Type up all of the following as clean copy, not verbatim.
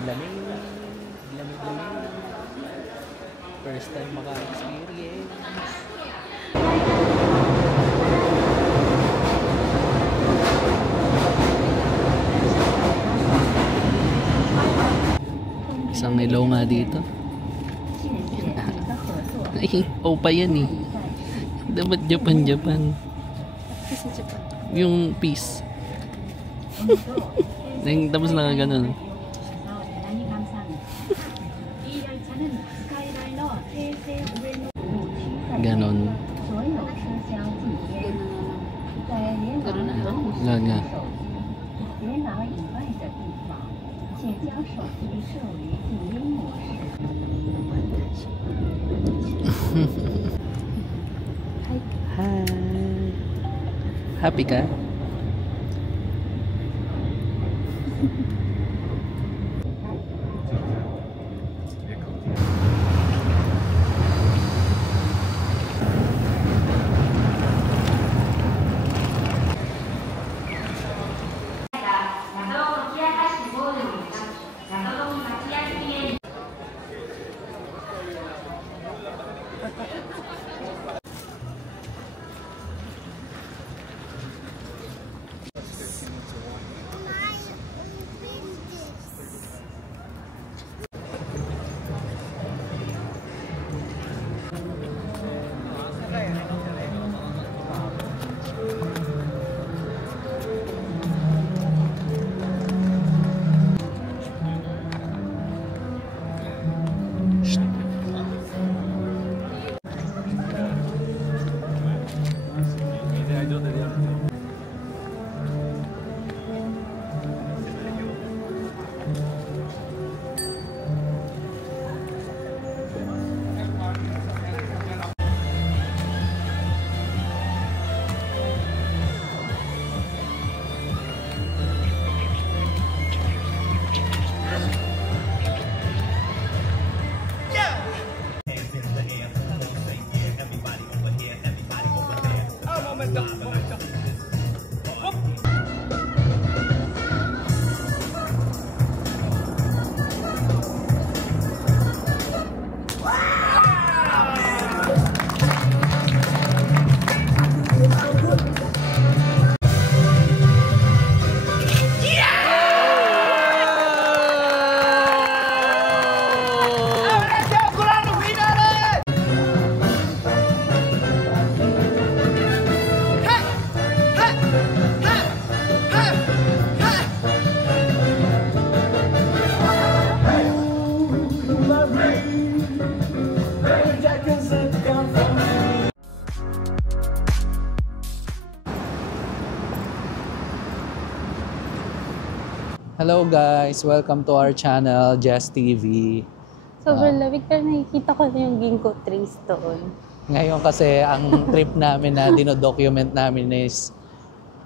Lamig, lamig, lamig. First time maka-experience. Isang ilaw nga dito. Ay, opa yan eh. Dapat Japan, Japan. Yung peace. Tapos nakaganon. Ganon. Ganon na ito? Ganon nga. Hi. Happy ka? Hello guys, welcome to our channel, Jess TV. Sobrang lamig pero nakikita ko na yung ginkgo trees doon. Ngayon kasi ang trip namin na dinodocument namin is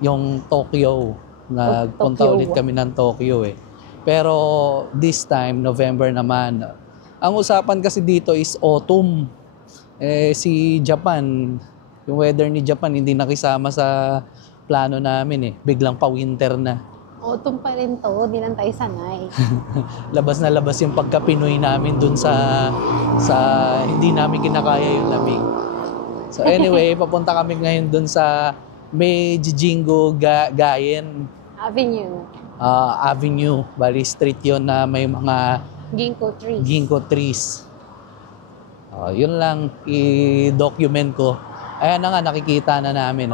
yung Tokyo. Nagpunta ulit kami ng Tokyo eh. Pero this time, November naman. Ang usapan kasi dito is autumn. Si Japan, yung weather ni Japan hindi nakisama sa plano namin eh. Biglang pa-winter na. Autumn pa rin to, di lang tayo sanay. Labas na labas yung pagka-Pinoy namin dun sa hindi namin kinakaya yung lamig. So anyway, papunta kami ngayon dun sa Meiji-Jingo Gaien Avenue. Avenue. Bali street yon na may mga ginkgo trees. Yun lang i-document ko. Ayan na nga, nakikita na namin.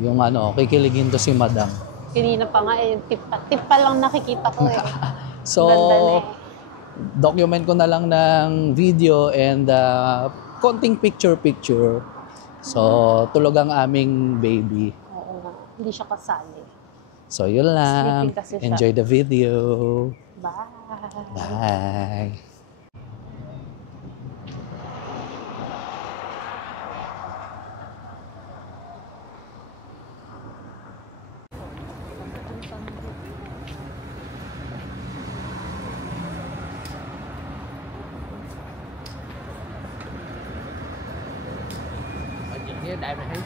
Yung kikiligin to si Madam. Kanina pa nga, tip pa lang nakikita ko eh. So, document ko na lang ng video and konting picture. So, tulog ang aming baby. Oo nga, hindi siya kasali. So, yun lang. Enjoy the video. Bye! Bye! Đại mà thấy.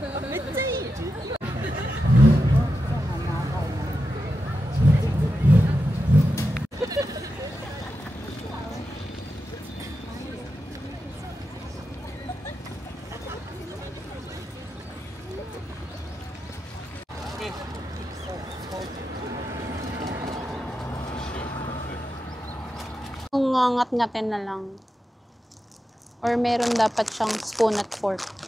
Kung ngangat-ngatin na lang. Or meron dapat siyang spoon at fork.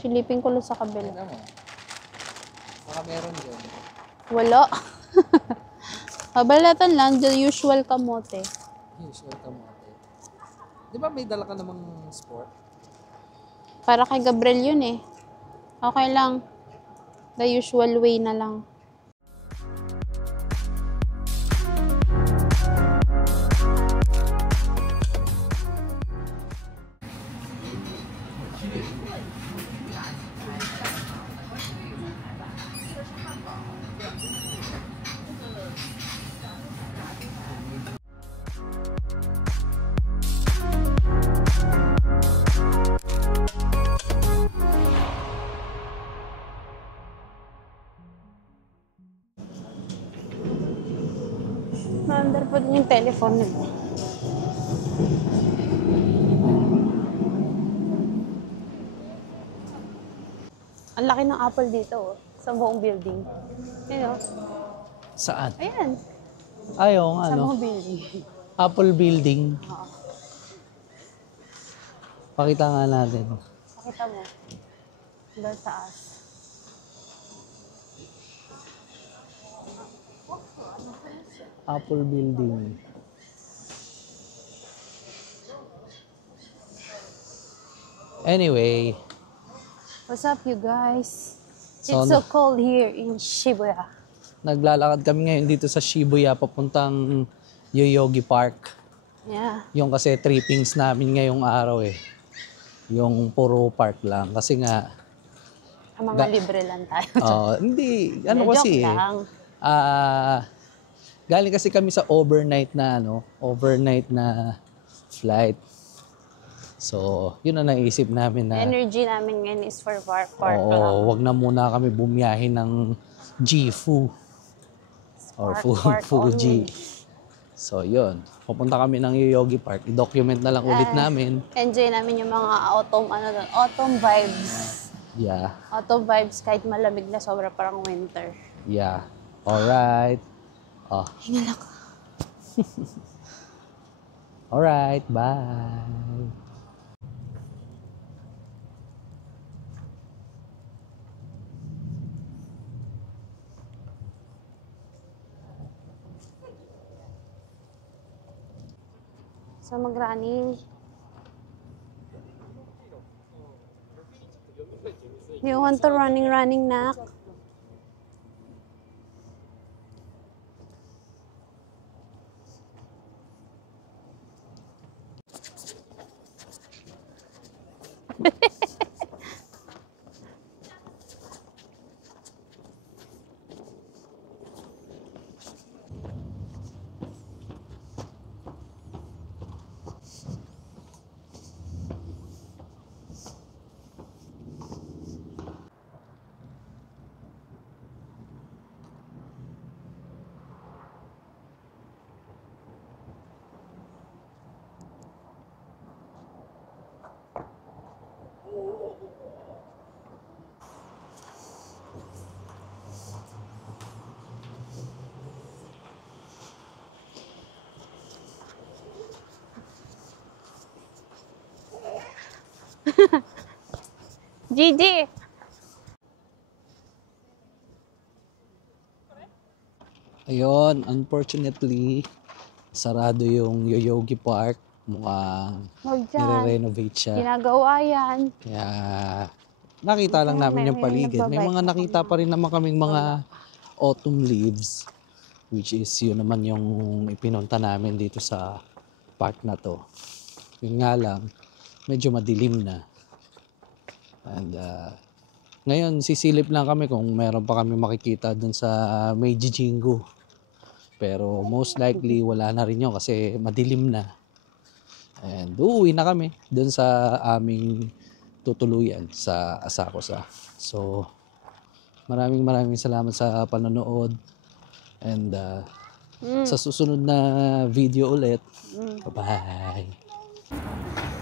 Silipin ko lang sa kabila. Tingnan mo. Baka meron dyan. Wala. Pabalatan lang, the usual kamote. Usual kamote. Di ba may dala ka namang sport? Para kay Gabriel yun eh. Okay lang. The usual way na lang. Maandar po din yung telephone nila. Ang laki ng apple dito, oh, sa buong building. Ayan, oh. Saan? Ayan, Ayong sa ano? buong building. Apple Building. Oo. Pakita nga natin. Pakita mo. Doon taas. Apple Building. Anyway, What's up, you guys? So, It's so cold here in Shibuya. naglalakad kami ngayon dito sa Shibuya papuntang Yoyogi Park. Yeah. Yung kasi trippings namin ngayong araw eh. Yung puro park lang. Kasi nga, Ang mga libre lang tayo. hindi, ano Joke kasi eh. lang. Galing kasi kami sa overnight na flight. So, yun ang naisip namin na Energy namin ngayon is for park lang. wag na muna kami bumiyahin ng Gifu or Park Fuji. only. So, yun. Pupunta kami ng Yoyogi Park. I-document na lang ulit namin. Enjoy namin yung mga autumn vibes. Yeah. Autumn vibes kahit malamig na sobra parang winter. Yeah. Alright. Oh. Hingal ako. Alright. Bye. So mag-running. Do you want to running, Nak? Gigi! Ayun, unfortunately, sarado yung Yoyogi Park. Mukhang Huwag dyan. nire-renovate siya. Ginagawa yan. Kaya nakita lang namin yung paligid. May mga nakita pa rin naman kaming mga autumn leaves, which is yun naman yung ipinunta namin dito sa park na to. Yun nga lang, medyo madilim na. And ngayon sisilip lang kami kung meron pa kami makikita dun sa Meiji Jingu. Pero most likely wala na rin yun kasi madilim na. And uuwi na kami dun sa aming tutuluyan sa Asakusa. So, maraming salamat sa panonood. And sa susunod na video ulit, bye-bye!